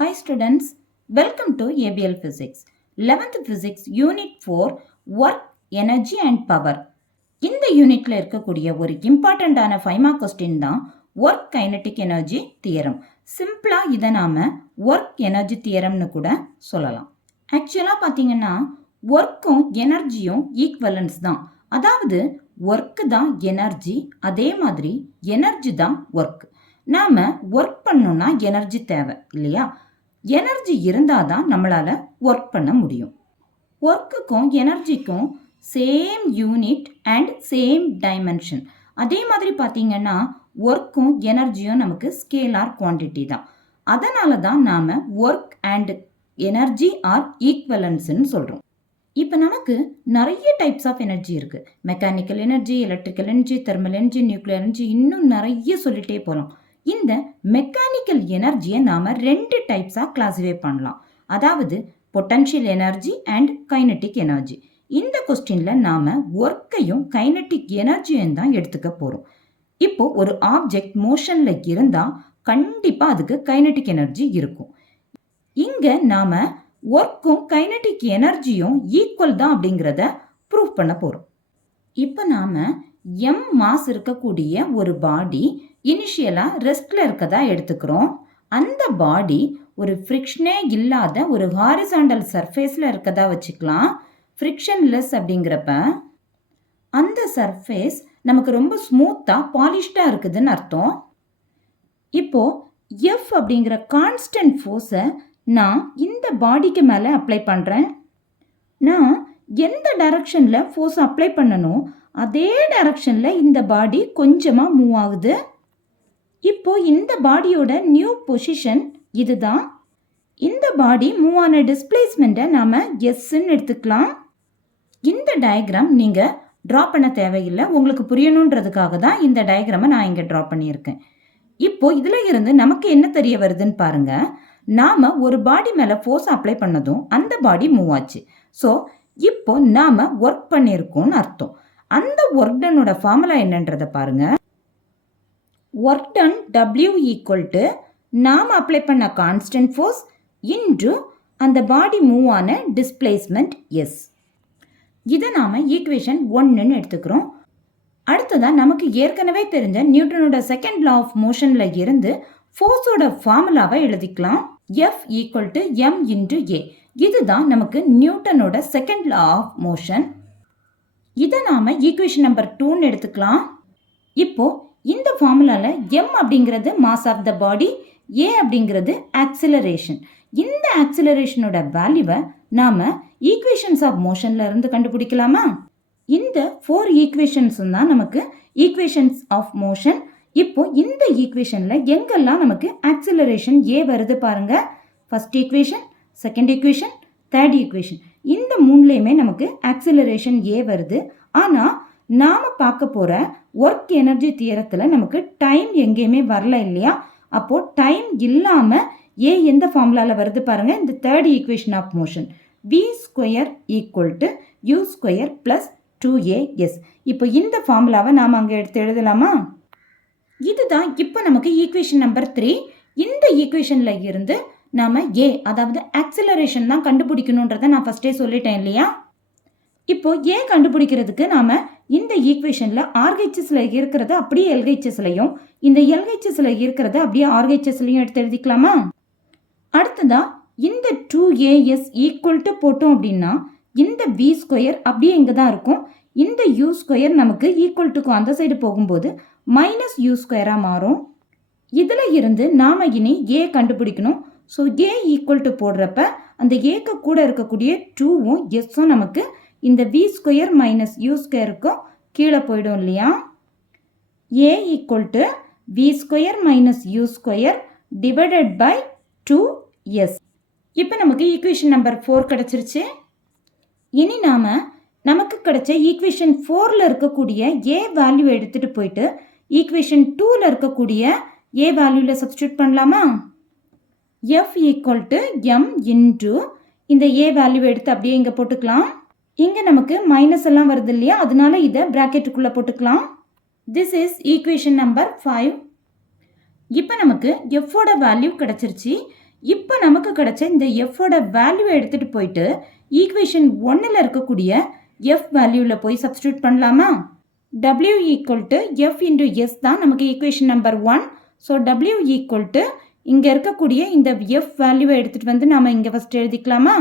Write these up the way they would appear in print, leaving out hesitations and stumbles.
Hi students, welcome to ABL Physics. 11th Physics Unit 4 Work, Energy and Power. இந்த யூனிட்ல இருக்கக்கூடிய ஒரு இம்பார்ட்டண்டான 5 மார்க் கொஸ்டின் தான் ஒர்க் கைனடிக் எனர்ஜி தியரம். சிம்பிளா இதை நாம ஒர்க் எனர்ஜி தியரம்னு கூட சொல்லலாம். ஆக்சுவலா பார்த்தீங்கன்னா ஒர்க்கும் எனர்ஜியும் ஈக்குவலன்ஸ் தான். அதாவது ஒர்க்கு தான் எனர்ஜி, அதே மாதிரி எனர்ஜி தான் ஒர்க். நாம ஒர்க் பண்ணோம்னா எனர்ஜி தேவை இல்லையா? எனர்ஜி இருந்தால் தான் நம்மளால் ஒர்க் பண்ண முடியும். ஒர்க்குக்கும் எனர்ஜிக்கும் same unit and same dimension. அதே மாதிரி பார்த்தீங்கன்னா ஒர்க்கும் எனர்ஜியும் நமக்கு ஸ்கேலார் குவான்டிட்டி தான். அதனால தான் நாம் ஒர்க் அண்ட் எனர்ஜி ஆர் ஈக்குவலன்ஸ்ன்னு சொல்கிறோம். இப்போ நமக்கு நிறைய டைப்ஸ் ஆஃப் எனர்ஜி இருக்குது. Mechanical energy, electrical energy, thermal energy, nuclear energy, இன்னும் நிறைய சொல்லிட்டே போகலாம். இந்த மெக்கானிக்கல் எனர்ஜியை நாம 2 டைப்ஸா கிளாசிஃபை பண்ணலாம். அதாவது potential energy and kinetic energy. இந்த கொஸ்டின்ல நாம ஒர்க்கையும் கைனடிக் எனர்ஜியும் தான் எடுத்துக்க போறோம். இப்போ ஒரு ஆப்ஜெக்ட் மோஷன்ல இருந்தா கண்டிப்பா அதுக்கு கைனடிக் எனர்ஜி இருக்கும். இங்க நாம ஒர்க்கும் கைனடிக் எனர்ஜியும் ஈக்குவல் தான் அப்படிங்கிறத ப்ரூவ் பண்ண போறோம். இப்போ நாம m மாஸ் இருக்கக்கூடிய ஒரு பாடி இனிஷியலாக ரெஸ்ட்ல இருக்கதா எடுத்துக்கிறோம். அந்த பாடி ஒரு ஃப்ரிக்ஷனே இல்லாத ஒரு ஹாரிசாண்டல் சர்ஃபேஸில் இருக்கதா வச்சுக்கலாம். ஃப்ரிக்ஷன்லெஸ் அப்படிங்கிறப்ப அந்த சர்ஃபேஸ் நமக்கு ரொம்ப ஸ்மூத்தாக பாலிஷ்டாக இருக்குதுன்னு அர்த்தம். இப்போ எஃப் அப்படிங்கிற கான்ஸ்டன்ட் ஃபோர்ஸை நான் இந்த பாடிக்கு மேலே அப்ளை பண்ணுறேன். நான் எந்த டைரக்ஷனில் ஃபோர்ஸ் அப்ளை பண்ணணும் அதே டைரக்ஷனில் இந்த பாடி கொஞ்சமாக மூவ் ஆகுது. இப்போ இந்த பாடியோட நியூ பொசிஷன் இதுதான். இந்த பாடி மூவ் ஆன டிஸ்பிளேஸ்மெண்ட்டை நாம் எஸ்ன்னு எடுத்துக்கலாம். இந்த டயக்ராம் நீங்கள் ட்ரா பண்ண தேவையில்லை, உங்களுக்கு புரியணுன்றதுக்காக தான் இந்த டயக்ராமை நான் இங்கே ட்ரா பண்ணியிருக்கேன். இப்போ இதில் இருந்து நமக்கு என்ன தெரிய வருதுன்னு பாருங்க. நாம் ஒரு பாடி மேலே ஃபோர்ஸ் அப்ளை பண்ணதும் அந்த பாடி மூவ் ஆச்சு. ஸோ இப்போ நாம் ஒர்க் பண்ணியிருக்கோம்னு அர்த்தம். அந்த ஒர்க் டனோட ஃபார்முலா என்னன்றதை பாருங்க. Work done W equal to நாம் அப்ளை பண்ண கான்ஸ்டன்ட் ஃபோர்ஸ் இன்டு அந்த பாடி மூவ் ஆன டிஸ்பிளேஸ்மெண்ட் எஸ். இதை நாம் ஈக்குவேஷன் 1ன்னு எடுத்துக்கிறோம். அடுத்ததான் நமக்கு ஏற்கனவே தெரிஞ்ச நியூட்டனோட செகண்ட் லா ஆஃப் மோஷன்ல இருந்து ஃபோர்ஸோட ஃபார்முலாவை எழுதிக்கலாம். F equal to m into A. இதுதான் நமக்கு நியூட்டனோட செகண்ட் லா ஆஃப் மோஷன். இதை நாம ஈக்குவேஷன் நம்பர் 2ன்னு எடுத்துக்கலாம். இப்போ இந்த ஃபார்முலாவில் m அப்படிங்கிறது mass of the body, a அப்படிங்கிறது ஆக்சிலரேஷன். இந்த ஆக்சிலரேஷனோட வேல்யூவை நாம் ஈக்குவேஷன்ஸ் ஆஃப் மோஷன்ல இருந்து கண்டுபிடிக்கலாமா? இந்த 4 ஈக்குவேஷன்ஸும் தான் நமக்கு ஈக்குவேஷன்ஸ் ஆஃப் மோஷன். இப்போ இந்த ஈக்குவேஷனில் எங்கெல்லாம் நமக்கு ஆக்சிலரேஷன் a வருது பாருங்க. First equation, second equation, third equation, இந்த மூணுலேயுமே நமக்கு ஆக்சிலரேஷன் a வருது. ஆனால் நாம் பார்க்க போகிற ஒர்க் எனர்ஜி தியரத்தில் நமக்கு டைம் எங்கேயுமே வரல இல்லையா? அப்போது டைம் இல்லாமல் ஏ எந்த ஃபார்முலாவில் வருது பாருங்கள். இந்த third equation of motion v square equal to u square plus 2as. இப்போ இந்த ஃபார்முலாவை நாம் அங்கே எடுத்து எழுதலாமா? இதுதான் இப்போ நமக்கு ஈக்குவேஷன் நம்பர் 3. இந்த ஈக்குவேஷனில் இருந்து நாம் ஏ அதாவது ஆக்சிலரேஷன் தான் கண்டுபிடிக்கணுன்றதை நான் ஃபஸ்ட்டே சொல்லிட்டேன் இல்லையா? இப்போ ஏ கண்டுபிடிக்கிறதுக்கு நாம் இந்த ஈக்குவேஷனில் ஆர்ஹெச்எஸ்ல இருக்கிறத அப்படியே எல்ஹெச்எஸ்லையும், இந்த எல்ஹெச்எஸ்ல இருக்கிறத அப்படியே ஆர்ஹெச்எஸ்லையும் எடுத்து எழுதிக்கலாமா? அடுத்ததா இந்த 2as ஈக்குவல் டு போட்டோம் அப்படின்னா இந்த v ஸ்கொயர் அப்படியே இங்கே தான் இருக்கும். இந்த u ஸ்கொயர் நமக்கு ஈக்குவல் டுக்கும் அந்த சைடு போகும்போது மைனஸ் u ஸ்கொயராக மாறும். இதில் இருந்து நாம் இனி ஏ கண்டுபிடிக்கணும். ஸோ ஏ ஈக்குவல் டு போடுறப்ப அந்த ஏக்கு கூட இருக்கக்கூடிய 2வும் எஸ்ஸும் நமக்கு இந்த v ஸ்கொயர் மைனஸ் u ஸ்கொயருக்கும் கீழே போயிடும் இல்லையா? a equal to v square minus u square divided by 2s. இப்போ நமக்கு ஈக்குவேஷன் நம்பர் 4 கிடச்சிருச்சு. இனி நாம் நமக்கு கிடைச்ச ஈக்குவேஷன் 4ல் இருக்கக்கூடிய a வேல்யூ எடுத்துகிட்டு போயிட்டு ஈக்குவேஷன் 2ல் இருக்கக்கூடிய a வேல்யூவில் சப்ஸ்டியூட் பண்ணலாமா? f equal to m into இந்த a வேல்யூ எடுத்து அப்படியே இங்கே போட்டுக்கலாம். இங்கே நமக்கு மைனஸ் எல்லாம் வருது இல்லையா? அதனால இதை பிராக்கெட்டுக்குள்ளே போட்டுக்கலாம். This is equation number 5. இப்போ நமக்கு எஃபோட வேல்யூ கிடச்சிருச்சு. இப்போ நமக்கு கிடைச்ச இந்த எஃபோட வேல்யூவை எடுத்துகிட்டு போயிட்டு ஈக்குவேஷன் 1ல் இருக்கக்கூடிய எஃப் வேல்யூவில் போய் சப்ஸ்டியூட் பண்ணலாமா? W equal to F into S தான் நமக்கு equation number 1. So W equal to இங்கே இருக்கக்கூடிய இந்த எஃப் வேல்யூவை எடுத்துகிட்டு வந்து நாம் இங்கே ஃபஸ்ட் எழுதிக்கலாமா?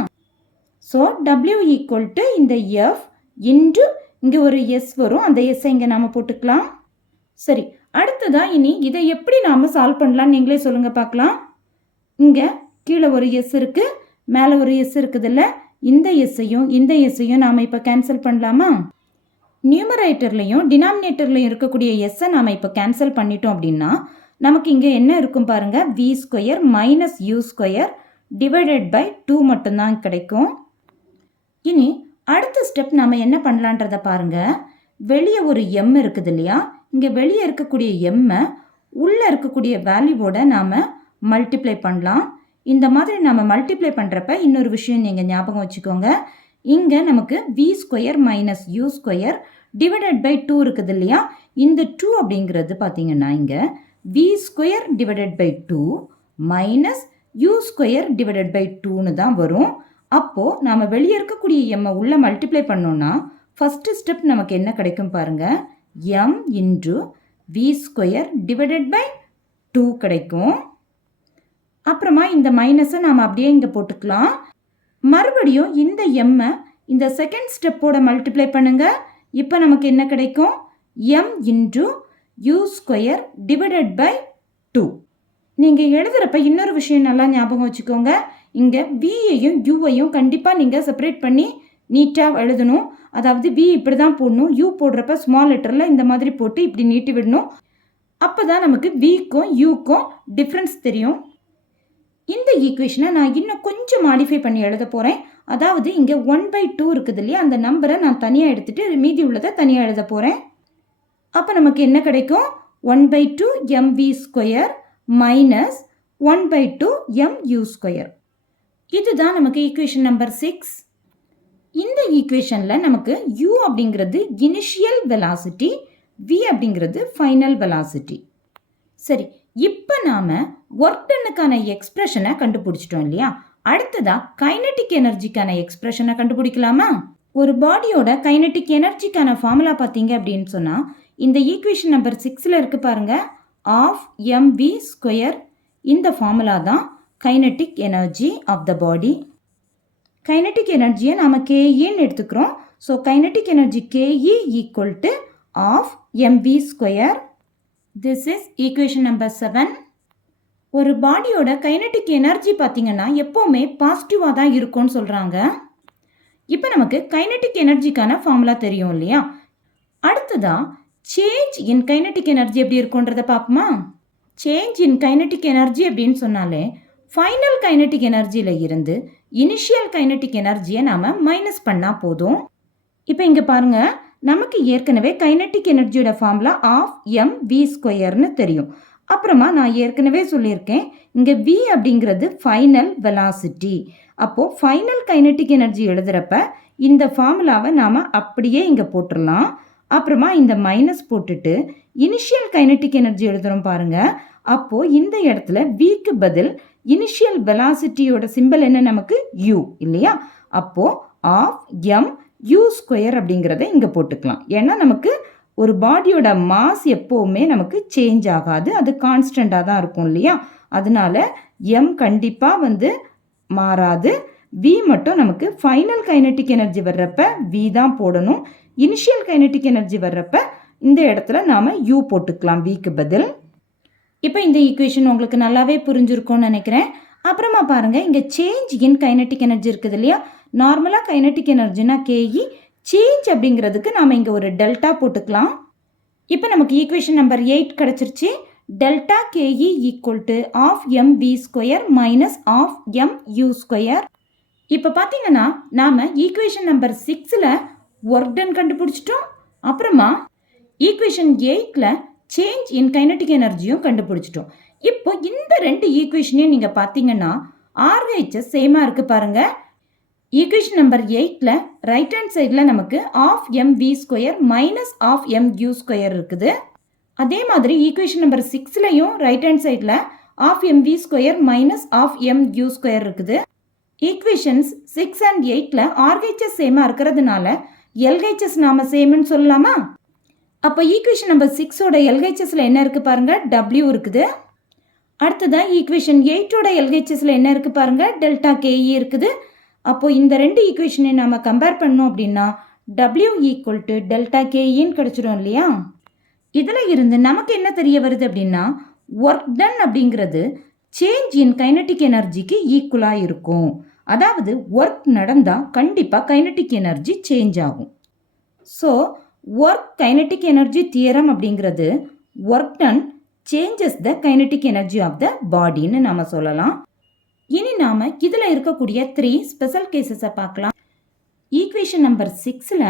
ஸோ W ஈக்குவல் டு இந்த எஃப் இன்டு இங்கே ஒரு எஸ் வரும், அந்த எஸ்ஸை இங்கே நாம் போட்டுக்கலாம். சரி, அடுத்ததாக இனி இதை எப்படி நாம் சால்வ் பண்ணலான்னு நீங்களே சொல்லுங்கள் பார்க்கலாம். இங்கே கீழே ஒரு எஸ் இருக்குது, மேலே ஒரு எஸ் இருக்குதுல்ல, இந்த எஸ்ஸையும் நாம் இப்போ கேன்சல் பண்ணலாமா? நியூமரேட்டர்லையும் டினாமினேட்டர்லையும் இருக்கக்கூடிய எஸ்ஸை நாம் இப்போ கேன்சல் பண்ணிட்டோம் அப்படின்னா நமக்கு இங்கே என்ன இருக்கும் பாருங்கள், V square minus you square divided by 2 மட்டும்தான் கிடைக்கும். இனி அடுத்த ஸ்டெப் நாம் என்ன பண்ணலான்றதை பாருங்கள். வெளியே ஒரு எம் இருக்குது இல்லையா, இங்கே வெளியே இருக்கக்கூடிய எம்மை உள்ளே இருக்கக்கூடிய வேல்யூவோட நாம் மல்டிப்ளை பண்ணலாம். இந்த மாதிரி நாம் மல்டிப்ளை பண்ணுறப்ப இன்னொரு விஷயம் நீங்கள் ஞாபகம் வச்சுக்கோங்க. இங்கே நமக்கு v square minus you square divided by 2 இருக்குது இல்லையா, இந்த 2 அப்படிங்கிறது பார்த்தீங்கன்னா இங்கே v square divided by 2 minus you square divided by 2ன்னு தான் வரும். அப்போது நாம் வெளியே இருக்கக்கூடிய எம்மை உள்ளே மல்டிப்ளை பண்ணோன்னா ஃபஸ்ட்டு ஸ்டெப் நமக்கு என்ன கிடைக்கும் பாருங்கள், M into V square divided by 2 கிடைக்கும். அப்புறமா இந்த மைனஸை நாம் அப்படியே இங்கே போட்டுக்கலாம். மறுபடியும் இந்த எம்மை இந்த செகண்ட் ஸ்டெப்போட மல்டிப்ளை பண்ணுங்கள். இப்போ நமக்கு என்ன கிடைக்கும், M into U square divided by 2. நீங்கள் எழுதுகிறப்ப இன்னொரு விஷயம் நல்லா ஞாபகம் வச்சுக்கோங்க. இங்கே வியையும் யூவையும் கண்டிப்பாக நீங்கள் செப்பரேட் பண்ணி நீட்டாக எழுதணும். அதாவது வி இப்படி தான் போடணும், யூ போடுறப்ப ஸ்மால் லெட்டரில் இந்த மாதிரி போட்டு இப்படி நீட்டி விடணும். அப்போ தான் நமக்கு விக்கும் யூக்கும் டிஃப்ரென்ஸ் தெரியும். இந்த ஈக்குவேஷனை நான் இன்னும் கொஞ்சம் மாடிஃபை பண்ணி எழுத போகிறேன். அதாவது இங்கே 1/2 இருக்குது இல்லையா, அந்த நம்பரை நான் தனியாக எடுத்துகிட்டு மீதி உள்ளதை தனியாக எழுத போகிறேன். அப்போ நமக்கு என்ன கிடைக்கும், 1/2 mv square minus 1/2 mu square. இதுதான் நமக்கு ஈக்குவேஷன் நம்பர் 6. இந்த ஈக்குவேஷனில் நமக்கு u அப்படிங்கிறது இனிஷியல் வெலாசிட்டி, v அப்படிங்கிறது ஃபைனல் வெலாசிட்டி. சரி, இப்போ நாம் ஒர்க் டன்னுக்கான எக்ஸ்பிரஷனை கண்டுபிடிச்சிட்டோம் இல்லையா, அடுத்ததாக கைனட்டிக் எனர்ஜிக்கான எக்ஸ்பிரஷனை கண்டுபிடிக்கலாமா? ஒரு பாடியோட கைனட்டிக் எனர்ஜிக்கான ஃபார்முலா பார்த்தீங்க அப்படின்னு சொன்னால் இந்த ஈக்குவேஷன் நம்பர் 6ல் இருக்குது பாருங்கள், ஆஃப் mv ஸ்கொயர். இந்த ஃபார்முலா தான் kinetic energy of the body. Kinetic எனர்ஜியை நாம் கேஇன்னு எடுத்துக்கிறோம். So kinetic energy KE equal to half mv square. This is equation number 7. ஒரு பாடியோட கைனட்டிக் எனர்ஜி பார்த்தீங்கன்னா எப்போவுமே பாசிட்டிவாக தான் இருக்கும்னு சொல்கிறாங்க. இப்போ நமக்கு கைனட்டிக் எனர்ஜிக்கான ஃபார்முலா தெரியும் இல்லையா, அடுத்ததான் சேஞ்ச் இன் கைனட்டிக் எனர்ஜி எப்படி இருக்குன்றதை பார்ப்போமா? சேஞ்ச் இன் கைனட்டிக் எனர்ஜி அப்படின்னு சொன்னாலே ஃபைனல் கைனட்டிக் எனர்ஜியில் இருந்து இனிஷியல் கைனட்டிக் எனர்ஜியை நாம் மைனஸ் பண்ணால் போதும். இப்போ இங்கே பாருங்கள், நமக்கு ஏற்கனவே கைனட்டிக் எனர்ஜியோட ஃபார்முலா ஆஃப் mv ஸ்கொயர்னு தெரியும். அப்புறமா நான் ஏற்கனவே சொல்லியிருக்கேன், இங்கே v அப்படிங்கிறது ஃபைனல் வெலாசிட்டி. அப்போது ஃபைனல் கைனட்டிக் எனர்ஜி எழுதுகிறப்ப இந்த ஃபார்முலாவை நாம் அப்படியே இங்கே போட்டுடலாம். அப்புறமா இந்த மைனஸ் போட்டுட்டு இனிஷியல் கைனட்டிக் எனர்ஜி எழுதுகிறோம் பாருங்கள். அப்போது இந்த இடத்துல விக்கு பதில் இனிஷியல் வெலாசிட்டியோட சிம்பிள் என்ன, நமக்கு u இல்லையா? அப்போது ஆஃப் mu ஸ்கொயர் அப்படிங்கிறத இங்கே போட்டுக்கலாம். ஏன்னா நமக்கு ஒரு பாடியோட மாஸ் எப்போவுமே நமக்கு சேஞ்ச் ஆகாது, அது கான்ஸ்டண்ட்டாக தான் இருக்கும் இல்லையா? அதனால m கண்டிப்பாக மாறாது. v மட்டும் நமக்கு ஃபைனல் கைனட்டிக் எனர்ஜி வர்றப்ப v தான் போடணும். இனிஷியல் கைனட்டிக் எனர்ஜி வர்றப்ப இந்த இடத்துல நாம் u போட்டுக்கலாம் vக்கு பதில். இப்போ இந்த ஈக்குவேஷன் உங்களுக்கு நல்லாவே புரிஞ்சிருக்கும்னு நினைக்கிறேன். அப்புறமா பாருங்கள், இங்கே சேஞ்ச் இன் கைனட்டிக் எனர்ஜி இருக்குது இல்லையா, நார்மலாக கைனட்டிக் எனர்ஜினா கேஇ, சேஞ்ச் அப்படிங்கிறதுக்கு நாம் இங்கே ஒரு டெல்டா போட்டுக்கலாம். இப்போ நமக்கு ஈக்குவேஷன் நம்பர் 8 கிடச்சிருச்சு. Delta KE equal to half mv square minus half mu square. இப்போ பார்த்தீங்கன்னா நாம் ஈக்குவேஷன் நம்பர் 6ல் ஒர்க் டன் கண்டுபிடிச்சிட்டோம். அப்புறமா ஈக்குவேஷன் 8ல் சேஞ்ச் இன் கைனட்டிக் எனர்ஜியும் கண்டுபிடிச்சிட்டோம். இப்போ இந்த 2 ஈக்குவேஷனையும் நீங்கள் பார்த்தீங்கன்னா RHS சேமாக இருக்குது பாருங்கள். ஈக்குவேஷன் நம்பர் 8ல் ரைட் ஹேண்ட் சைடில் நமக்கு half mv square minus half mu square இருக்குது. அதே மாதிரி ஈக்குவேஷன் நம்பர் 6லையும் ரைட் ஹேண்ட் சைடில் half mv square minus half mu square இருக்குது. ஈக்குவேஷன்ஸ் 6 and 8ல RHS சேமா இருக்கிறதுனால LHS நாம சேம்னு சொல்லலாமா? அப்போ ஈக்குவேஷன் நம்பர் 6ஓட LHSல என்ன இருக்கு பாருங்க, W இருக்குது. அடுத்ததான் ஈக்குவேஷன் 8ஓட LHSல என்ன இருக்கு பாருங்க, டெல்டா KE இருக்குது. அப்போ இந்த ரெண்டு ஈக்குவேஷனை நாம கம்பேர் பண்ணோம் அப்படின்னா W ஈக்குவல் டு டெல்டா KEன்னு கிடைச்சிடும் இல்லையா? இதில் இருந்து நமக்கு என்ன தெரிய வருது அப்படின்னா ஒர்க் டன் அப்படிங்கிறது சேஞ்ச் இன் கைனட்டிக் எனர்ஜிக்கு ஈக்குவலாக இருக்கும். அதாவது ஒர்க் நடந்தால் கண்டிப்பாக கைனட்டிக் எனர்ஜி சேஞ்ச் ஆகும். So work kinetic energy theorem அப்படிங்கிறது work done changes the kinetic energy of the பாடின்னு நாம் சொல்லலாம். இனி நாம் இதில் இருக்கக்கூடிய 3 ஸ்பெஷல் கேசஸை பார்க்கலாம். ஈக்குவேஷன் நம்பர் 6ல்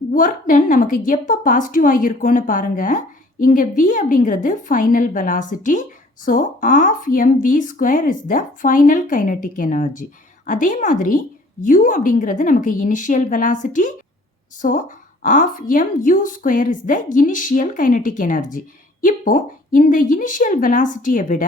ஒர்க் டன் நமக்கு எப்போ பாசிட்டிவாக இருக்கும்னு பாருங்கள். இங்கே V அப்படிங்கிறது final velocity. So half mv square is the final kinetic energy. அதே மாதிரி U அப்படிங்கிறது நமக்கு initial velocity. So half mu square is the initial kinetic energy. இப்போ இந்த இனிஷியல் வெலாசிட்டியை விட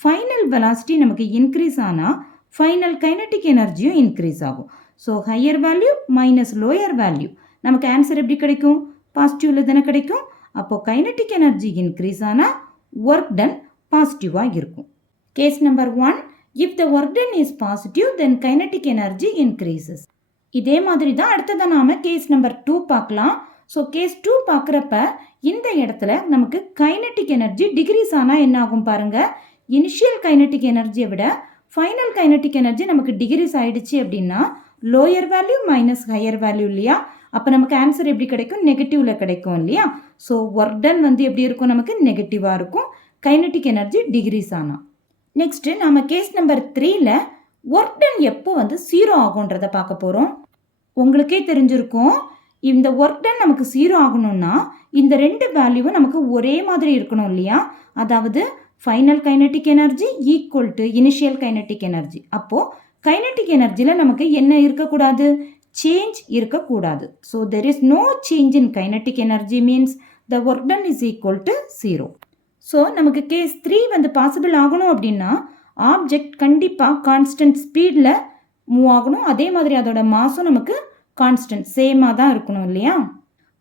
ஃபைனல் வெலாசிட்டி நமக்கு இன்க்ரீஸ் ஆனால் ஃபைனல் கைனட்டிக் எனர்ஜியும் இன்க்ரீஸ் ஆகும். So higher value minus lower value நமக்கு ஆன்சர் எப்படி கிடைக்கும், பாசிட்டிவ்ல தானே கிடைக்கும். அப்போது கைனட்டிக் எனர்ஜி இன்க்ரீஸ் ஆனால் ஒர்க் டன் பாசிட்டிவாக இருக்கும். Case number 1, if the work done is positive then kinetic energy increases. இதே மாதிரி தான் அடுத்ததான் நாம் கேஸ் நம்பர் 2 பார்க்கலாம். ஸோ கேஸ் 2 பார்க்குறப்ப இந்த இடத்துல நமக்கு கைனட்டிக் எனர்ஜி டிக்ரீஸ் ஆனால் என்ன ஆகும் பாருங்கள். இனிஷியல் கைனட்டிக் எனர்ஜியை விட ஃபைனல் கைனட்டிக் எனர்ஜி நமக்கு டிக்ரீஸ் ஆகிடுச்சு அப்படின்னா lower value minus higher value இல்லையா? அப்போ நமக்கு ஆன்சர் எப்படி கிடைக்கும், நெகட்டிவில் கிடைக்கும் இல்லையா? ஸோ ஒர்க் டன் வந்து எப்படி இருக்கும், நமக்கு நெகட்டிவாக இருக்கும் கைனட்டிக் எனர்ஜி டிக்ரீஸ் ஆனால். நெக்ஸ்ட்டு நம்ம கேஸ் நம்பர் 3ல் ஒர்க் டன் எப்போ வந்து 0 ஆகுன்றதை பார்க்க போகிறோம். உங்களுக்கே தெரிஞ்சிருக்கும், இந்த ஒர்க் டன் நமக்கு 0 ஆகணும்னா இந்த ரெண்டு வேல்யூவும் நமக்கு ஒரே மாதிரி இருக்கணும் இல்லையா? அதாவது final kinetic energy equal to initial kinetic energy. அப்போது கைனட்டிக் எனர்ஜியில் நமக்கு என்ன இருக்கக்கூடாது, சேஞ்ச் இருக்கக்கூடாது. So there is no change in kinetic energy means the work done is equal to 0. ஸோ நமக்கு கேஸ் 3 வந்து பாசிபிள் ஆகணும் அப்படின்னா ஆப்ஜெக்ட் கண்டிப்பாக கான்ஸ்டன்ட் ஸ்பீடில் மூவ் ஆகணும். அதே மாதிரி அதோட மாஸும் நமக்கு கான்ஸ்டன்ட் சேமாக தான் இருக்கணும் இல்லையா?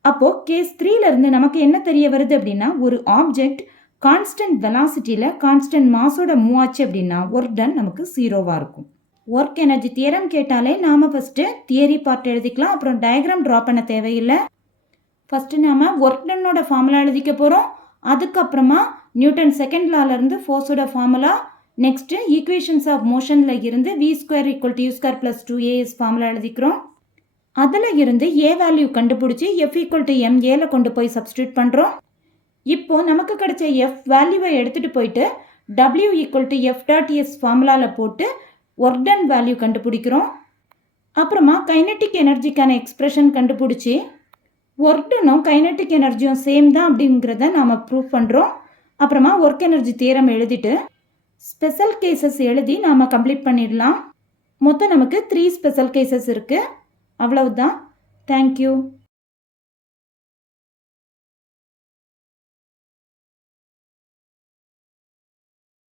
அப்போது கேஸ் 3லேருந்து நமக்கு என்ன தெரிய வருது அப்படின்னா ஒரு ஆப்ஜெக்ட் கான்ஸ்டன்ட் வெலாசிட்டியில் கான்ஸ்டன்ட் மாஸோட மூவ் ஆச்சு அப்படின்னா ஒர்க் டன் நமக்கு 0வாக இருக்கும். ஒர்க் எனர்ஜி தியரம் கேட்டாலே நாம் ஃபஸ்ட்டு தியரி பார்ட் எழுதிக்கலாம், அப்புறம் டயக்ராம் ட்ரா பண்ண தேவையில்லை. ஃபஸ்ட்டு நாம் ஒர்க் டன்னோட ஃபார்முலா எழுதிக்க போகிறோம். அதுக்கப்புறமா நியூட்டன் செகண்ட் லாலேருந்து ஃபோர்ஸோட ஃபார்முலா, நெக்ஸ்ட்டு ஈக்குவேஷன்ஸ் ஆஃப் மோஷனில் இருந்து v square equal to u square plus 2as formula எழுதிக்கிறோம். அதில் இருந்து a வேல்யூ கண்டுபிடிச்சி f ஈக்குவல் டு ma கொண்டு போய் சப்ஸ்டியூட் பண்ணுறோம். இப்போது நமக்கு கிடைச்ச f வேல்யூவை எடுத்துகிட்டு போயிட்டு w equal to f dot s ஃபார்முலாவில் போட்டு ஒர்க் டன் வேல்யூ கண்டுபிடிக்கிறோம். அப்புறமா கைனட்டிக் எனர்ஜிக்கான எக்ஸ்பிரஷன் கண்டுபிடிச்சி ஒர்க் டனும் கைனட்டிக் எனர்ஜியும் சேம் தான் அப்படிங்கிறத நாம் ப்ரூவ் பண்ணுறோம். அப்புறமா ஒர்க் எனர்ஜி தியரம் எழுதிட்டு ஸ்பெஷல் கேசஸ் எழுதி நாம் கம்ப்ளீட் பண்ணிடலாம். மொத்தம் நமக்கு 3 ஸ்பெஷல் கேசஸ் இருக்குது. அவ்வளவுதான். தேங்க்யூ.